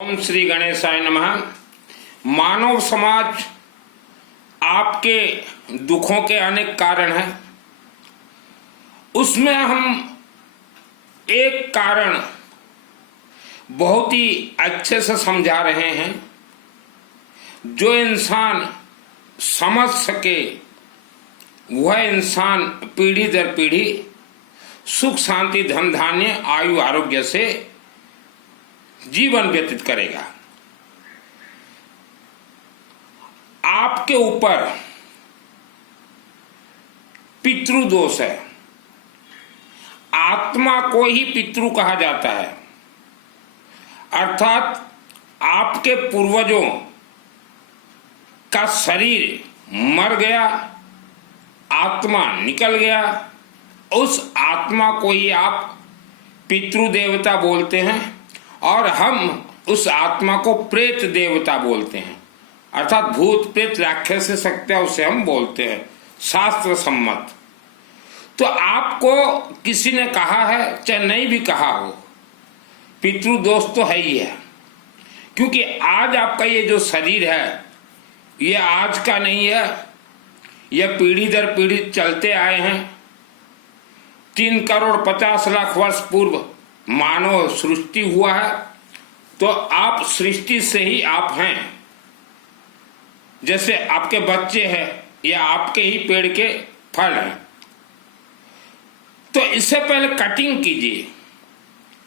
ओम श्री गणेशाय नमः। मानव समाज आपके दुखों के अनेक कारण हैं, उसमें हम एक कारण बहुत ही अच्छे से समझा रहे हैं। जो इंसान समझ सके वह इंसान पीढ़ी दर पीढ़ी सुख शांति धन धान्य आयु आरोग्य से जीवन व्यतीत करेगा। आपके ऊपर पितृदोष है। आत्मा को ही पितृ कहा जाता है, अर्थात आपके पूर्वजों का शरीर मर गया, आत्मा निकल गया, उस आत्मा को ही आप पितृदेवता बोलते हैं और हम उस आत्मा को प्रेत देवता बोलते हैं, अर्थात भूत प्रेत राक्षस शक्ति उसे हम बोलते हैं शास्त्र सम्मत। तो आपको किसी ने कहा है चाहे नहीं भी कहा हो, पितृदोष तो है ही है, क्योंकि आज आपका ये जो शरीर है ये आज का नहीं है, यह पीढ़ी दर पीढ़ी चलते आए हैं। 3,50,00,000 वर्ष पूर्व मानव सृष्टि हुआ है, तो आप सृष्टि से ही आप हैं। जैसे आपके बच्चे हैं, ये आपके ही पेड़ के फल हैं। तो इससे पहले कटिंग कीजिए।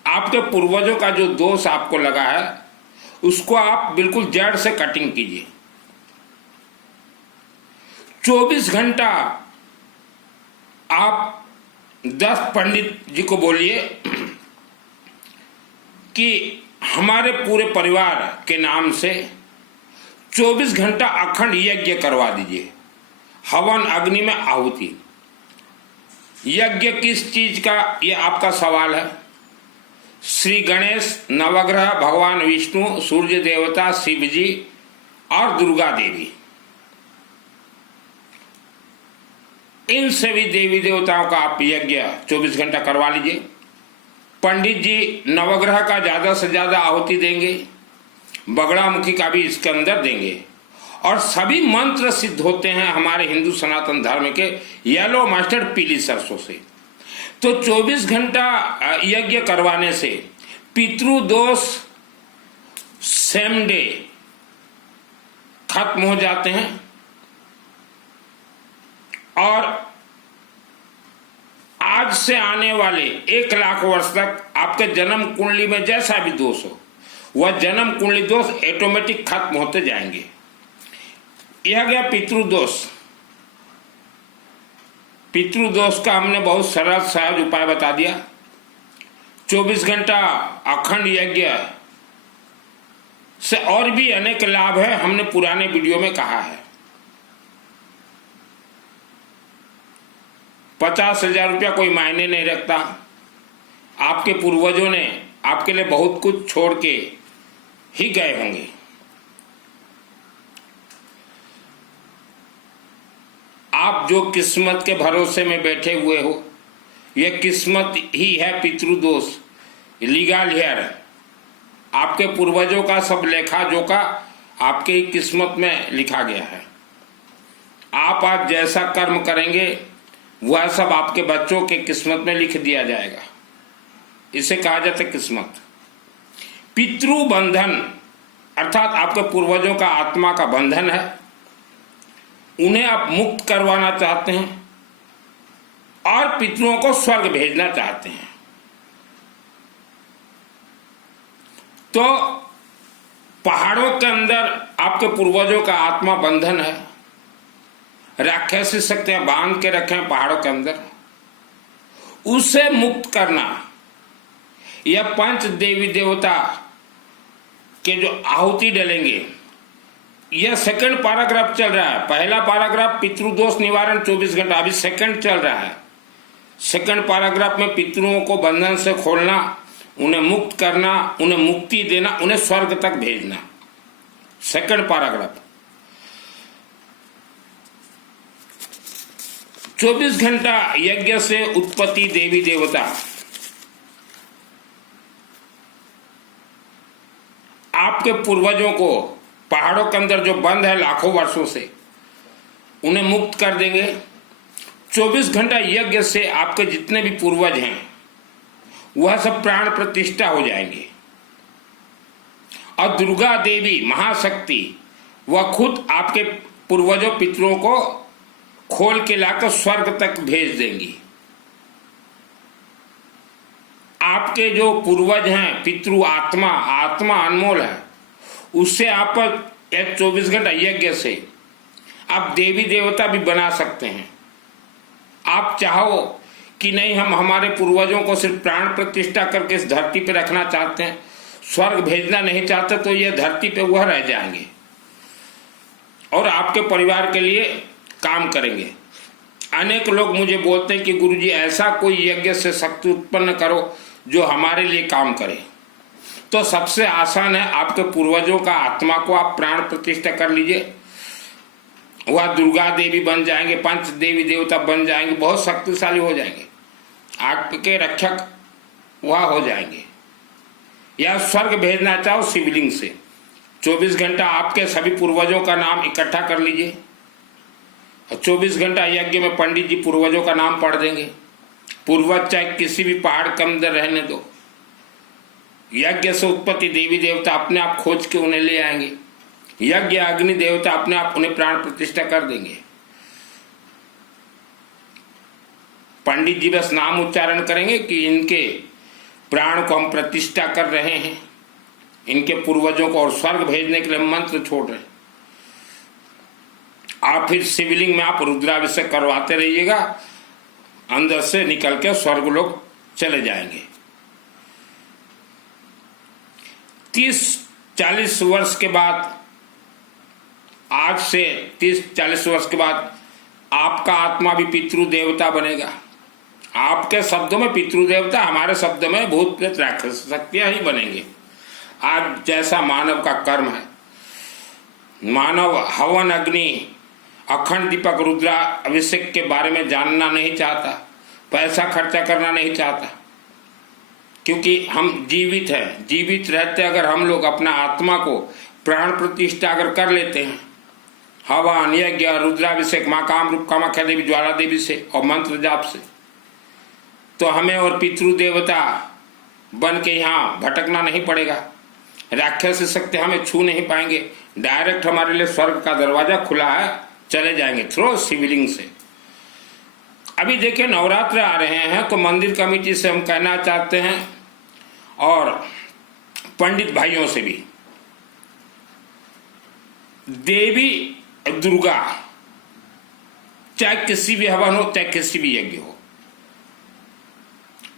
आपके पूर्वजों का जो दोष आपको लगा है उसको आप बिल्कुल जड़ से कटिंग कीजिए। 24 घंटा आप 10 पंडित जी को बोलिए कि हमारे पूरे परिवार के नाम से 24 घंटा अखंड यज्ञ करवा दीजिए, हवन अग्नि में आहुति। यज्ञ किस चीज का, ये आपका सवाल है। श्री गणेश, नवग्रह, भगवान विष्णु, सूर्य देवता, शिव जी और दुर्गा देवी, इन सभी देवी देवताओं का आप यज्ञ 24 घंटा करवा लीजिए। पंडित जी नवग्रह का ज्यादा से ज्यादा आहुति देंगे, बगड़ामुखी का भी इसके अंदर देंगे, और सभी मंत्र सिद्ध होते हैं हमारे हिंदू सनातन धर्म के येलो मस्टर्ड पीली सरसों से। तो 24 घंटा यज्ञ करवाने से पितृदोष सेम डे खत्म हो जाते हैं, और आज से आने वाले 1,00,000 वर्ष तक आपके जन्म कुंडली में जैसा भी दोष हो वह जन्म कुंडली दोष ऑटोमेटिक खत्म होते जाएंगे। यह गया पितृदोष। पितृदोष का हमने बहुत सरल सहज उपाय बता दिया। 24 घंटा अखंड यज्ञ से और भी अनेक लाभ है, हमने पुराने वीडियो में कहा है। 50,000 रुपया कोई मायने नहीं रखता। आपके पूर्वजों ने आपके लिए बहुत कुछ छोड़ के ही गए होंगे। आप जो किस्मत के भरोसे में बैठे हुए हो, यह किस्मत ही है पितृदोष। लीगल हेयर आपके पूर्वजों का सब लेखा जोखा आपके ही किस्मत में लिखा गया है। आप आज जैसा कर्म करेंगे वह सब आपके बच्चों के किस्मत में लिख दिया जाएगा। इसे कहा जाता है किस्मत। पितृबंधन अर्थात आपके पूर्वजों का आत्मा का बंधन है, उन्हें आप मुक्त करवाना चाहते हैं और पितरों को स्वर्ग भेजना चाहते हैं। तो पहाड़ों के अंदर आपके पूर्वजों का आत्मा बंधन है, राक्षसी शक्तियां बांध के रखे हैं पहाड़ों के अंदर, उसे मुक्त करना। यह 5 देवी देवता के जो आहुति डलेंगे, यह सेकंड पैराग्राफ चल रहा है। पहला पैराग्राफ पितृदोष निवारण 24 घंटा, अभी सेकंड चल रहा है। सेकंड पैराग्राफ में पितरों को बंधन से खोलना, उन्हें मुक्त करना, उन्हें मुक्ति देना, उन्हें स्वर्ग तक भेजना। सेकंड पैराग्राफ 24 घंटा यज्ञ से उत्पत्ति देवी देवता आपके पूर्वजों को पहाड़ों के अंदर जो बंद है लाखों वर्षों से, उन्हें मुक्त कर देंगे। 24 घंटा यज्ञ से आपके जितने भी पूर्वज हैं वह सब प्राण प्रतिष्ठा हो जाएंगे। और दुर्गा देवी महाशक्ति वह खुद आपके पूर्वजों पितरों को खोल के लाकर स्वर्ग तक भेज देंगी। आपके जो पूर्वज हैं पितृ आत्मा, आत्मा अनमोल है, उससे आप 24 घंटा यज्ञ से आप देवी देवता भी बना सकते हैं। आप चाहो कि नहीं हम हमारे पूर्वजों को सिर्फ प्राण प्रतिष्ठा करके इस धरती पे रखना चाहते हैं, स्वर्ग भेजना नहीं चाहते, तो ये धरती पे वह रह जाएंगे और आपके परिवार के लिए काम करेंगे। अनेक लोग मुझे बोलते हैं कि गुरुजी ऐसा कोई यज्ञ से शक्ति उत्पन्न करो जो हमारे लिए काम करे। तो सबसे आसान है, आपके पूर्वजों का आत्मा को आप प्राण प्रतिष्ठा कर लीजिए, वह दुर्गा देवी बन जाएंगे, पंच देवी देवता बन जाएंगे, बहुत शक्तिशाली हो जाएंगे, आपके रक्षक वह हो जाएंगे। या स्वर्ग भेजना चाहो शिवलिंग से 24 घंटा आपके सभी पूर्वजों का नाम इकट्ठा कर लीजिए, 24 घंटा यज्ञ में पंडित जी पूर्वजों का नाम पढ़ देंगे। पूर्वज चाहे किसी भी पहाड़ के अंदर रहने दो, यज्ञ से उत्पत्ति देवी देवता अपने आप खोज के उन्हें ले आएंगे। यज्ञ अग्नि देवता अपने आप उन्हें प्राण प्रतिष्ठा कर देंगे। पंडित जी बस नाम उच्चारण करेंगे कि इनके प्राण को हम प्रतिष्ठा कर रहे हैं, इनके पूर्वजों को, और स्वर्ग भेजने के लिए मंत्र छोड़ रहे हैं। आप फिर शिवलिंग में आप रुद्राभिषेक करवाते रहिएगा, अंदर से निकल के स्वर्ग लोग चले जाएंगे। 30-40 वर्ष के बाद, आज से 30-40 वर्ष के बाद आपका आत्मा भी पितृ देवता बनेगा। आपके शब्दों में पितृ देवता, हमारे शब्द में भूत प्रेत राक्षस शक्तियां ही बनेंगे। आज जैसा मानव का कर्म है, मानव हवन अग्नि अखंड दीपक रुद्रा अभिषेक के बारे में जानना नहीं चाहता, पैसा खर्चा करना नहीं चाहता, क्योंकि हम जीवित हैं। जीवित रहते अगर हम लोग अपना आत्मा को प्राण प्रतिष्ठा अगर कर लेते हैं, हवन यज्ञ रुद्राभिषेक माँ कामरूप कामाख्या देवी ज्वाला देवी से और मंत्र जाप से, तो हमें और पितृ देवता बन के यहाँ भटकना नहीं पड़ेगा। राक्षस शक्ति हमें छू नहीं पाएंगे, डायरेक्ट हमारे लिए स्वर्ग का दरवाजा खुला है, चले जाएंगे थ्रो शिवलिंग से। अभी देखिए नवरात्र आ रहे हैं, तो मंदिर कमेटी से हम कहना चाहते हैं और पंडित भाइयों से भी, देवी दुर्गा चाहे किसी भी हवन हो, चाहे किसी भी यज्ञ हो,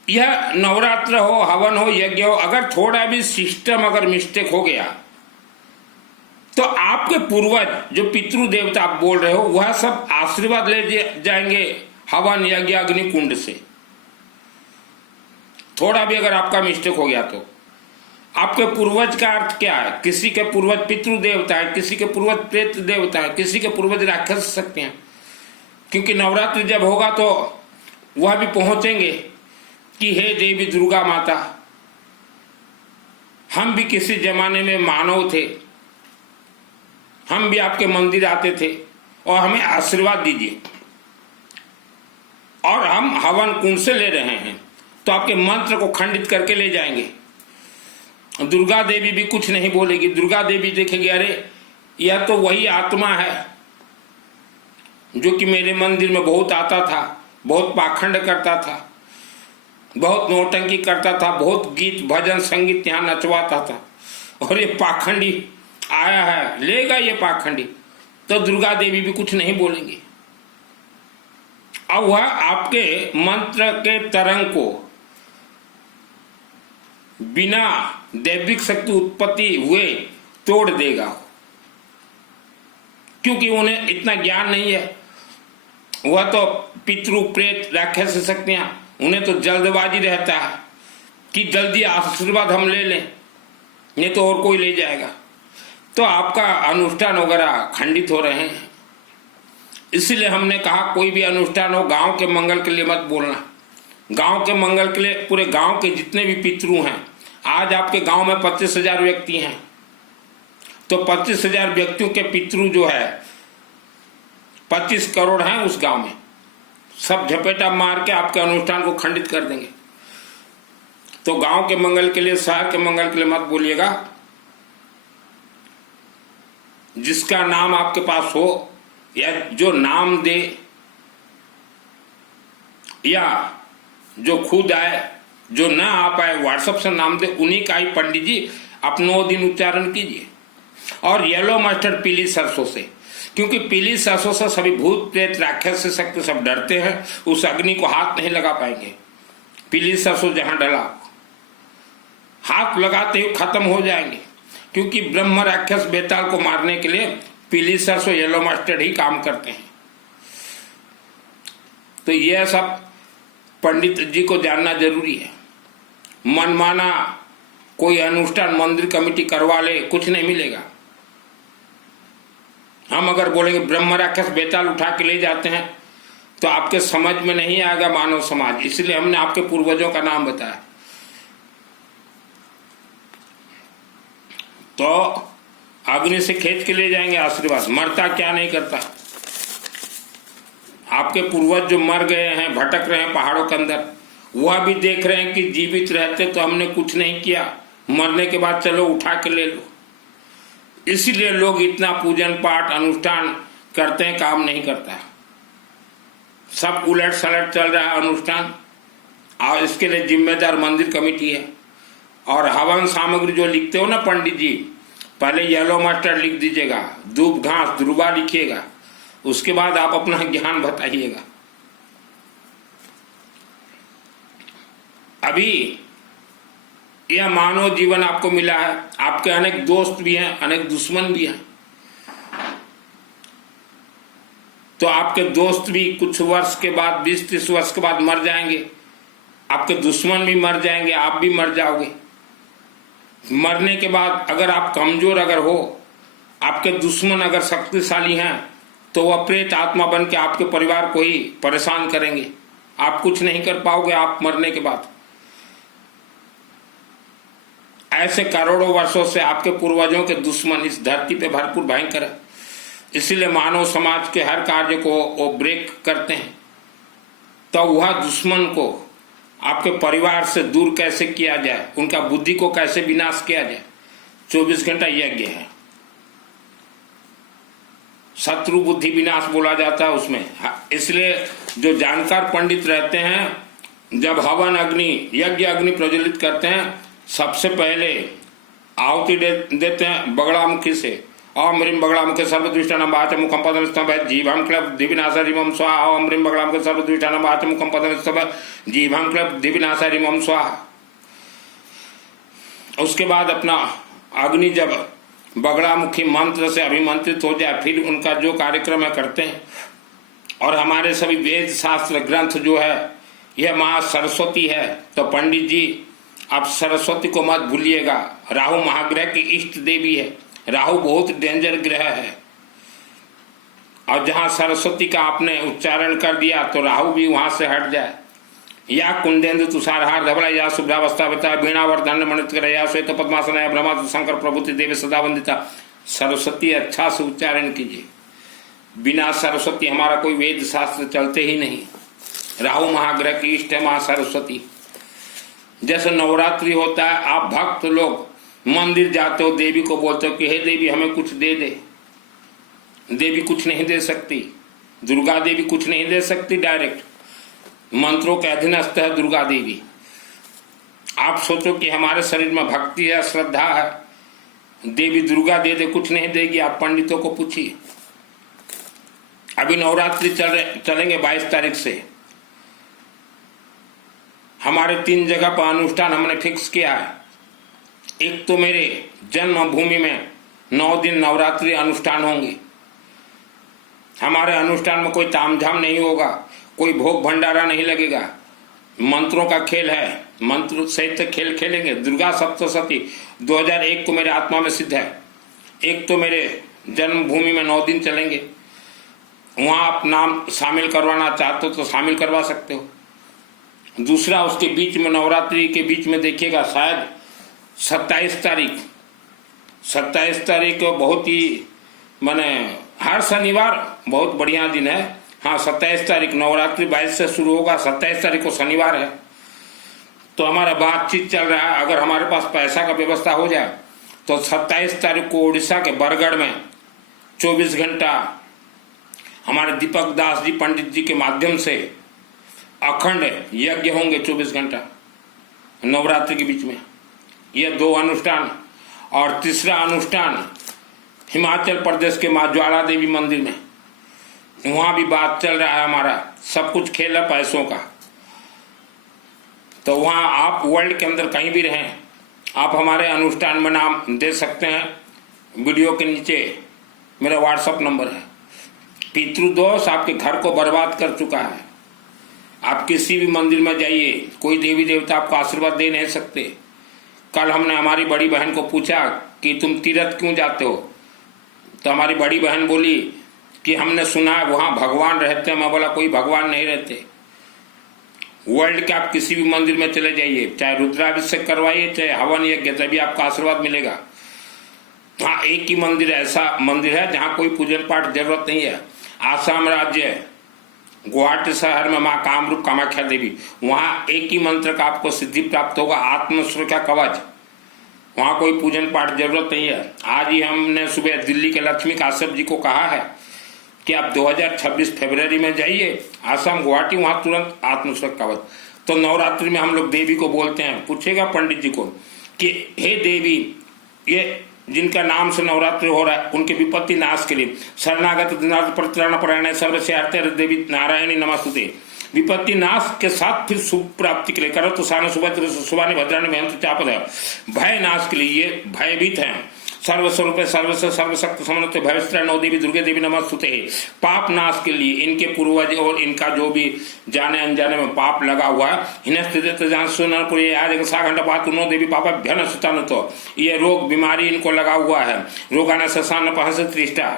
यह नवरात्र हो, हवन हो, यज्ञ हो, अगर थोड़ा भी सिस्टम अगर मिस्टेक हो गया तो आपके पूर्वज जो पितृ देवता आप बोल रहे हो वह सब आशीर्वाद ले जाएंगे हवन यज्ञ अग्नि कुंड से। थोड़ा भी अगर आपका मिस्टेक हो गया तो आपके पूर्वज का अर्थ क्या है? किसी के पूर्वज पितृ देवता है, किसी के पूर्वज प्रेत देवता है, किसी के पूर्वज राक्षस सकते हैं, क्योंकि नवरात्रि जब होगा तो वह भी पहुंचेंगे कि हे देवी दुर्गा माता, हम भी किसी जमाने में मानव थे, हम भी आपके मंदिर आते थे और हमें आशीर्वाद दीजिए, और हम हवन कुंड से ले रहे हैं, तो आपके मंत्र को खंडित करके ले जाएंगे। दुर्गा देवी भी कुछ नहीं बोलेगी। दुर्गा देवी देखेगी, अरे यह तो वही आत्मा है जो कि मेरे मंदिर में बहुत आता था, बहुत पाखंड करता था, बहुत नौटंकी करता था, बहुत गीत भजन संगीत यहाँ नचवाता था, और ये पाखंडी आया है, लेगा ये पाखंडी। तो दुर्गा देवी भी कुछ नहीं बोलेंगी। अब वह आपके मंत्र के तरंग को बिना दैविक शक्ति उत्पत्ति हुए तोड़ देगा, क्योंकि उन्हें इतना ज्ञान नहीं है। वह तो पितृ प्रेत राक्षस शक्तियां, उन्हें तो जल्दबाजी रहता है कि जल्दी आशीर्वाद हम ले लें, नहीं तो और कोई ले जाएगा। तो आपका अनुष्ठान वगैरह खंडित हो रहे हैं। इसलिए हमने कहा कोई भी अनुष्ठान हो गांव के मंगल के लिए मत बोलना। गांव के मंगल के लिए पूरे गांव के जितने भी पितृ हैं, आज आपके गांव में 25,000 व्यक्ति हैं, तो 25,000 व्यक्तियों के पितृ जो है 25 करोड़ हैं उस गांव में, सब झपेटा मार के आपके अनुष्ठान को खंडित कर देंगे। तो गांव के मंगल के लिए, शहर के मंगल के लिए मत बोलिएगा। जिसका नाम आपके पास हो या जो नाम दे या जो खुद आए, जो ना आ पाए व्हाट्सएप से नाम दे, उन्हीं का ही पंडित जी आप 9 दिन उच्चारण कीजिए। और येलो मस्टर्ड पीली सरसों से, क्योंकि पीली सरसों से सभी भूत प्रेत राक्षस से शक्ति सब डरते हैं, उस अग्नि को हाथ नहीं लगा पाएंगे। पीली सरसों जहां डला हाथ लगाते ही खत्म हो जाएंगे, क्योंकि ब्रह्म राक्षस बेताल को मारने के लिए पीली सरसों येलो मस्टर्ड ही काम करते हैं। तो यह सब पंडित जी को जानना जरूरी है। मनमाना कोई अनुष्ठान मंदिर कमेटी करवा ले, कुछ नहीं मिलेगा। हम अगर बोलेंगे ब्रह्म राक्षस बेताल उठा के ले जाते हैं तो आपके समझ में नहीं आएगा मानव समाज, इसलिए हमने आपके पूर्वजों का नाम बताया। तो अग्नि से खींच के ले जाएंगे आशीर्वाद। मरता क्या नहीं करता। आपके पूर्वज जो मर गए हैं, भटक रहे हैं पहाड़ों के अंदर, वह भी देख रहे हैं कि जीवित रहते तो हमने कुछ नहीं किया, मरने के बाद चलो उठा के ले लो। इसलिए लोग इतना पूजन पाठ अनुष्ठान करते हैं, काम नहीं करता। सब उलट सलट चल रहा है अनुष्ठान, और इसके लिए जिम्मेदार मंदिर कमेटी है। और हवन सामग्री जो लिखते हो ना पंडित जी, पहले येलो मस्टर्ड लिख दीजिएगा, धूप घास ध्रुवा लिखिएगा, उसके बाद आप अपना ज्ञान बताइएगा। अभी यह मानव जीवन आपको मिला है, आपके अनेक दोस्त भी हैं, अनेक दुश्मन भी हैं। तो आपके दोस्त भी कुछ वर्ष के बाद, 20-30 वर्ष के बाद मर जाएंगे, आपके दुश्मन भी मर जाएंगे, आप भी मर जाओगे। मरने के बाद अगर आप कमजोर अगर हो, आपके दुश्मन अगर शक्तिशाली हैं, तो वह प्रेत आत्मा बन के आपके परिवार को ही परेशान करेंगे। आप कुछ नहीं कर पाओगे आप मरने के बाद। ऐसे करोड़ों वर्षों से आपके पूर्वजों के दुश्मन इस धरती पे भरपूर भयंकर है। इसीलिए मानव समाज के हर कार्य को वो ब्रेक करते हैं। तो वह दुश्मन को आपके परिवार से दूर कैसे किया जाए, उनका बुद्धि को कैसे विनाश किया जाए, 24 घंटा यज्ञ है। शत्रु बुद्धि विनाश बोला जाता है उसमें। इसलिए जो जानकार पंडित रहते हैं, जब हवन अग्नि यज्ञ अग्नि प्रज्वलित करते हैं, सबसे पहले आहुति देते हैं बगड़ामुखी से। ओम ह्रीम बगड़ामुखे सर्वदुष्टानां वाच मुखम पदम स्तंभ जीवं क्लब दिविनाशरिमं स्वाहा। ओम ह्रीम बगड़ामुखे सर्वदुष्टानां वाच मुखम पदम स्तंभ जीवं क्लब दिविनाशरिमं स्वाहा। उसके बाद अपना अग्नि जब बगड़ामुखी मंत्र से अभिमंत्रित हो जाए, फिर उनका जो कार्यक्रम है करते हैं। और हमारे सभी वेद शास्त्र ग्रंथ जो है, यह माँ सरस्वती है। तो पंडित जी आप सरस्वती को मत भूलिएगा। राहु महाग्रह की इष्ट देवी है। राहु बहुत डेंजर ग्रह है, और जहां सरस्वती का आपने उच्चारण कर दिया तो राहु भी वहां से हट जाए। या कुंदेन्दु तुषारहार धवला या शुभ्रावस्था बता वीणावर्धन मणिकर या श्वेत पद्मासन या ब्रह्मा शंकर प्रभुति देवी सदा वंदिता। सरस्वती अच्छा से उच्चारण कीजिए। बिना सरस्वती हमारा कोई वेद शास्त्र चलते ही नहीं। राहु महाग्रह की इष्ट है माँ सरस्वती। जैसे नवरात्रि होता है, आप भक्त लोग मंदिर जाते हो, देवी को बोलते हो कि हे देवी हमें कुछ दे दे। देवी कुछ नहीं दे सकती, दुर्गा देवी कुछ नहीं दे सकती। डायरेक्ट मंत्रों के अधीनस्थ है दुर्गा देवी। आप सोचो कि हमारे शरीर में भक्ति है, श्रद्धा है, देवी दुर्गा दे दे, कुछ नहीं देगी। आप पंडितों को पूछिए। अभी नवरात्रि चलेंगे 22 तारीख से। हमारे 3 जगह पर अनुष्ठान हमने फिक्स किया है। एक तो मेरे जन्मभूमि में 9 दिन नवरात्रि अनुष्ठान होंगे। हमारे अनुष्ठान में कोई तामझाम नहीं होगा, कोई भोग भंडारा नहीं लगेगा। मंत्रों का खेल है, मंत्र सहित खेल खेलेंगे। दुर्गा सप्तशती 2001 को मेरे आत्मा में सिद्ध है। एक तो मेरे जन्मभूमि में 9 दिन चलेंगे, वहां आप नाम शामिल करवाना चाहते हो तो शामिल करवा सकते हो। दूसरा उसके बीच में नवरात्रि के बीच में देखिएगा, शायद 27 तारीख 27 तारीख को बहुत ही माने हर शनिवार बहुत बढ़िया दिन है। हाँ 27 तारीख नवरात्रि 22 से शुरू होगा, 27 तारीख को शनिवार है। तो हमारा बातचीत चल रहा है, अगर हमारे पास पैसा का व्यवस्था हो जाए तो 27 तारीख को उड़ीसा के बरगढ़ में 24 घंटा हमारे दीपक दास जी पंडित जी के माध्यम से अखंड यज्ञ होंगे 24 घंटा नवरात्रि के बीच में। यह 2 अनुष्ठान, और तीसरा अनुष्ठान हिमाचल प्रदेश के माँ ज्वाला देवी मंदिर में, वहाँ भी बात चल रहा है हमारा। सब कुछ खेल है पैसों का। तो वहाँ आप वर्ल्ड के अंदर कहीं भी रहें, आप हमारे अनुष्ठान में नाम दे सकते हैं। वीडियो के नीचे मेरा व्हाट्सअप नंबर है। पितृदोष आपके घर को बर्बाद कर चुका है। आप किसी भी मंदिर में जाइए, कोई देवी देवता आपको आशीर्वाद दे नहीं सकते। कल हमने हमारी बड़ी बहन को पूछा कि तुम तीर्थ क्यों जाते हो, तो हमारी बड़ी बहन बोली कि हमने सुना है वहाँ भगवान रहते हैं। मैं बोला कोई भगवान नहीं रहते। वर्ल्ड के आप किसी भी मंदिर में चले जाइए, चाहे रुद्राभिषेक करवाइए, चाहे हवन यज्ञ, तभी आपको आशीर्वाद मिलेगा। हाँ एक ही मंदिर ऐसा मंदिर है जहाँ कोई पूजन पाठ जरूरत नहीं है। आसाम राज्य गुवाहाटी शहर में माँ कामरूप कामाख्या देवी, वहाँ एक ही मंत्र का आपको सिद्धि प्राप्त होगा, आत्म सुरक्षा कवच। वहाँ कोई पूजन पाठ जरूरत नहीं है। आज ही हमने सुबह दिल्ली के लक्ष्मी काश्यप जी को कहा है कि आप 2026 फरवरी में जाइए आसाम गुवाहाटी, वहाँ तुरंत आत्म सुरक्षा कवच। तो नवरात्रि में हम लोग देवी को बोलते हैं, पूछेगा पंडित जी को कि हे देवी, ये जिनका नाम से नवरात्रि हो रहा है उनके विपत्ति नाश के लिए शरणागत दिनार्थ परित्राण परायण सर्वस्यार्थे देवी नारायणी नमस्तुते। विपत्ति नाश के साथ फिर शुभ प्राप्ति के लिए करो तो सानु सुभद्र सुबानी भद्राणी महंत चापद है। भय नाश के लिए ये भयभीत हैं। सर्वस्वरूप सर्वस्व सर्वशक्त समन्वित भविष्य नौ देवी दुर्गे देवी नमस्तुते। पाप नाश के लिए इनके पूर्वज और इनका जो भी जाने अनजाने में पाप लगा हुआ है, नो देवी पापा भ्यन सुतान, तो ये रोग बीमारी इनको लगा हुआ है। रोगाना ससान पहस त्रिष्टा,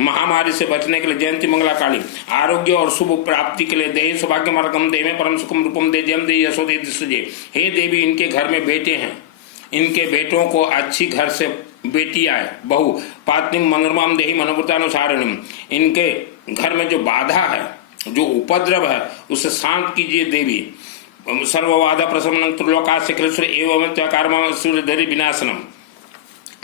महामारी से बचने के लिए जयंती मंगला काली, आरोग्य और शुभ प्राप्ति के लिए देहि सौभाग्य मार्गम दे में परम सुखम रूपम दे जम दे यशो दे दिशजे। हे देवी, इनके घर में बेटे हैं, इनके बेटों को अच्छी घर से बेटी आए, बहू पात्निम मनोरमाम देहि मनोवृतानुसारिणीम। इनके घर में जो बाधा है, जो उपद्रव है, उसे शांत कीजिए देवी। सर्वबाधा प्रशमन त्रिलोकास्य कृष्ण एवं त्याकारम सूर्यधरी विनाशनम।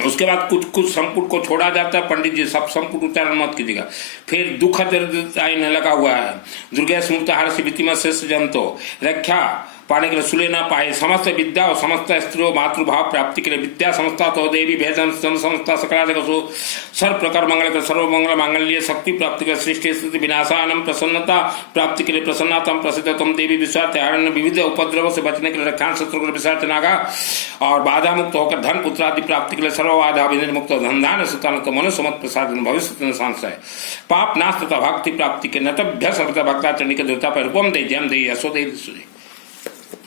उसके बाद कुछ संपुट को छोड़ा जाता है। पंडित जी सब संपुट उच्चारण मत कीजिएगा। फिर दुख दर्द लगा हुआ है। दुर्गा स्मृत हार से वितिम शेष जंतो, रक्षा पाने के लिए सुले न पाए। समस्त विद्या और समस्त स्त्रियों मातृभाव प्राप्ति के लिए विद्या संस्था तो देवी भेदन संस्था सकला सर्व प्रकार मंगल के सर्व मंगल मांगल्य शक्ति प्राप्ति के सृष्टि स्थिति विनाशानम प्रसन्नता प्राप्ति के लिए प्रसन्नतम प्रसिद्ध तुम देवी विश्वास विविध उपद्रवों से बचने के लिए रक्षा शत्रु विश्वास नागा, और बाधा मुक्त होकर धन पुत्र आदि प्राप्ति के लिए सर्वबाधा मुक्त धनधान सुतान तो मनुष्य मत प्रसाद भविष्य सांसय। पाप नाश तथा भक्ति प्राप्ति के नतभ्य सर्वता भक्ता चंडी के देवता पर रूपम दे जम दे यशो दे।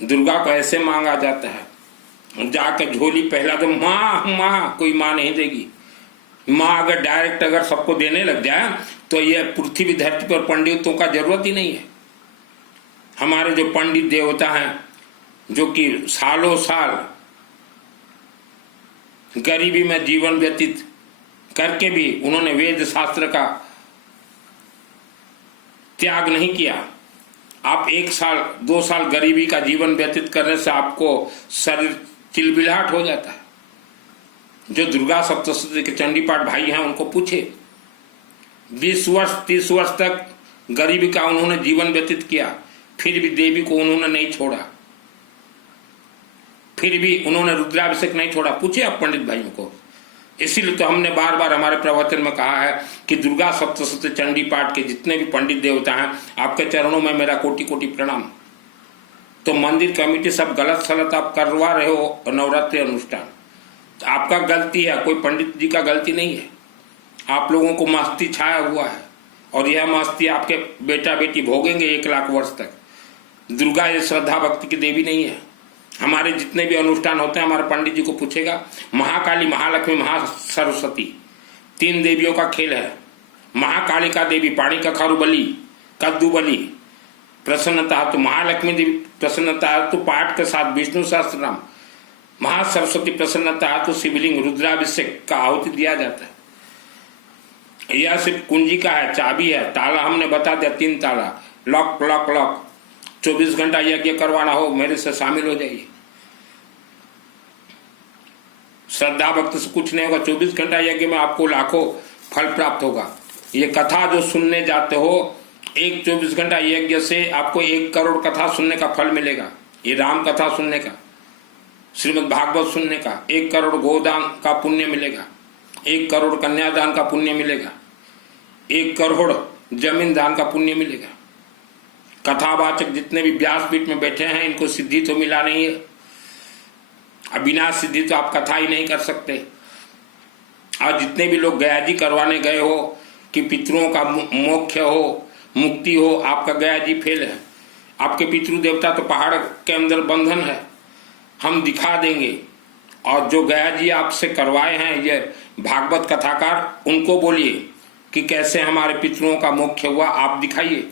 दुर्गा को ऐसे मांगा जाता है, जाकर झोली पहला तो माँ माँ, कोई माँ नहीं देगी। माँ अगर डायरेक्ट अगर सबको देने लग जाए तो ये पृथ्वी धरती पर पंडितों का जरूरत ही नहीं है। हमारे जो पंडित देवता हैं, जो कि सालों साल गरीबी में जीवन व्यतीत करके भी उन्होंने वेद शास्त्र का त्याग नहीं किया। आप 1 साल 2 साल गरीबी का जीवन व्यतीत करने से आपको शरीर चिलबिलाहट हो जाता है। जो दुर्गा सप्तशती के चंडी पाठ भाई हैं उनको पूछे, 20 वर्ष 30 वर्ष तक गरीबी का उन्होंने जीवन व्यतीत किया, फिर भी देवी को उन्होंने नहीं छोड़ा, फिर भी उन्होंने रुद्राभिषेक नहीं छोड़ा। पूछे आप पंडित भाइयों को। इसीलिए तो हमने बार बार हमारे प्रवचन में कहा है कि दुर्गा सप्तशती चंडी पाठ के जितने भी पंडित देवता हैं, आपके चरणों में मेरा कोटि कोटि प्रणाम। तो मंदिर कमेटी सब गलत सलत आप करवा रहे हो नवरात्रि अनुष्ठान, तो आपका गलती है, कोई पंडित जी का गलती नहीं है। आप लोगों को मस्ती छाया हुआ है, और यह मस्ती आपके बेटा बेटी भोगेंगे 1 लाख वर्ष तक। दुर्गा ये श्रद्धा भक्ति की देवी नहीं है। हमारे जितने भी अनुष्ठान होते हैं, हमारे पंडित जी को पूछेगा, महाकाली महालक्ष्मी महासरस्वती 3 देवियों का खेल है। महाकालिका देवी पाणी कखारू बली कद्दू बली प्रसन्नता तो महालक्ष्मी देवी प्रसन्नता तो पाठ के साथ विष्णु सहस्त्र नाम, महासरस्वती प्रसन्नता तो शिवलिंग रुद्राभिषेक का आहुति दिया जाता है। यह सिर्फ कुंजी का है, चाबी है, ताला हमने बता दिया, 3 ताला, लॉक लॉक लॉक। 24 घंटा यज्ञ करवाना हो मेरे से शामिल हो जाइए। श्रद्धा भक्ति से कुछ नहीं होगा, 24 घंटा यज्ञ में आपको लाखों फल प्राप्त होगा। ये कथा जो सुनने जाते हो, एक 24 घंटा यज्ञ से आपको 1 करोड़ कथा सुनने का फल मिलेगा। ये राम कथा सुनने का, श्रीमद् भागवत सुनने का 1 करोड़ गोदान का पुण्य मिलेगा, 1 करोड़ कन्यादान का पुण्य मिलेगा, 1 करोड़ जमीन दान का पुण्य मिलेगा। कथावाचक जितने भी व्यासपीठ में बैठे हैं इनको सिद्धि तो मिला नहीं है। अब बिना सिद्धि तो आप कथा ही नहीं कर सकते। और जितने भी लोग गया जी करवाने गए हो कि पितरों का मोक्ष हो, मुक्ति हो, आपका गया जी फेल है। आपके पितृ देवता तो पहाड़ के अंदर बंधन है, हम दिखा देंगे। और जो गया जी आपसे करवाए हैं ये भागवत कथाकार, उनको बोलिए कि कैसे हमारे पितरों का मोक्ष हुआ, आप दिखाइए।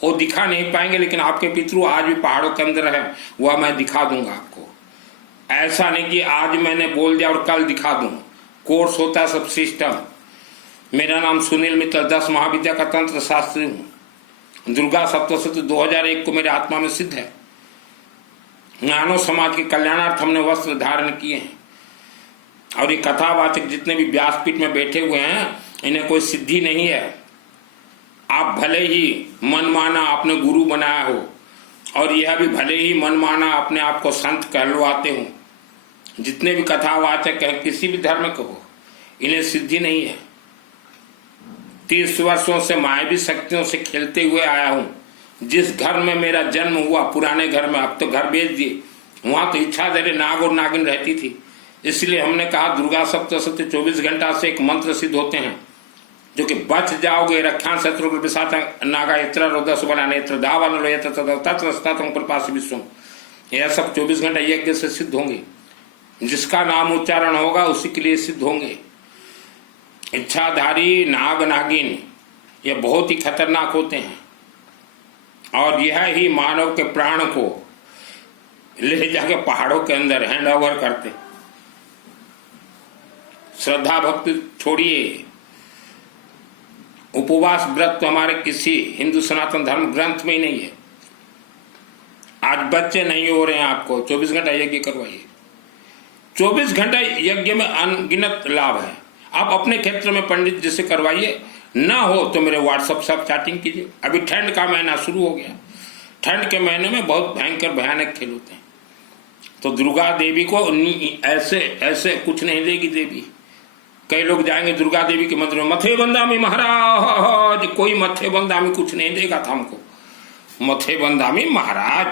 वो दिखा नहीं पाएंगे, लेकिन आपके पितृ आज भी पहाड़ों के अंदर है, वह मैं दिखा दूंगा आपको। ऐसा नहीं कि आज मैंने बोल दिया और कल दिखा दूं। कोर्स होता है सब सिस्टम। मेरा नाम सुनील मित्तल, 10 महाविद्या का तंत्र शास्त्री हूँ। दुर्गा सप्तशती 2001 को मेरे आत्मा में सिद्ध है। मानव समाज के कल्याणार्थ हमने वस्त्र धारण किए हैं। और ये कथावाचक जितने भी व्यासपीठ में बैठे हुए हैं इन्हें कोई सिद्धि नहीं है। आप भले ही मनमाना अपने गुरु बनाया हो, और यह भी भले ही मनमाना अपने आप को संत कहलवाते हो, जितने भी कथावाचक हैं किसी भी धर्म के हो, इन्हें सिद्धि नहीं है। 30 वर्षों से मायावी शक्तियों से खेलते हुए आया हूं। जिस घर में मेरा जन्म हुआ, पुराने घर में, अब तो घर बेच दिए, वहां तो इच्छाधारी नाग और नागिन रहती थी। इसलिए हमने कहा दुर्गा सप्तशती 24 घंटा से एक मंत्र सिद्ध होते हैं, जो कि बच जाओगे। रक्षा शत्रु विषाता नागा यत्र रोदस बला नेत्र दावन लो यत्र तत्र स्तम कृपासि विश्वम। यह सब 24 घंटा यज्ञ से सिद्ध होंगे। जिसका नाम उच्चारण होगा उसी के लिए सिद्ध होंगे। इच्छाधारी नाग नागिन ये बहुत ही खतरनाक होते हैं, और यह ही मानव के प्राण को ले जाके पहाड़ों के अंदर हैंड ओवर करते। श्रद्धा भक्ति छोड़िए, उपवास व्रत तो हमारे किसी हिंदू सनातन धर्म ग्रंथ में ही नहीं है। आज बच्चे नहीं हो रहे हैं, आपको 24 घंटा यज्ञ करवाइए। 24 घंटा यज्ञ में अनगिनत लाभ है। आप अपने क्षेत्र में पंडित जी से करवाइए, ना हो तो मेरे व्हाट्सएप से चैटिंग कीजिए। अभी ठंड का महीना शुरू हो गया, ठंड के महीने में बहुत भयंकर भयानक खेल होते हैं। तो दुर्गा देवी को ऐसे ऐसे कुछ नहीं देगी देवी। कई लोग जाएंगे दुर्गा देवी के मंदिर में, मथे बंदामी महाराज, कोई मथे बंदामी कुछ नहीं देगा था हमको। मथे बंदामी महाराज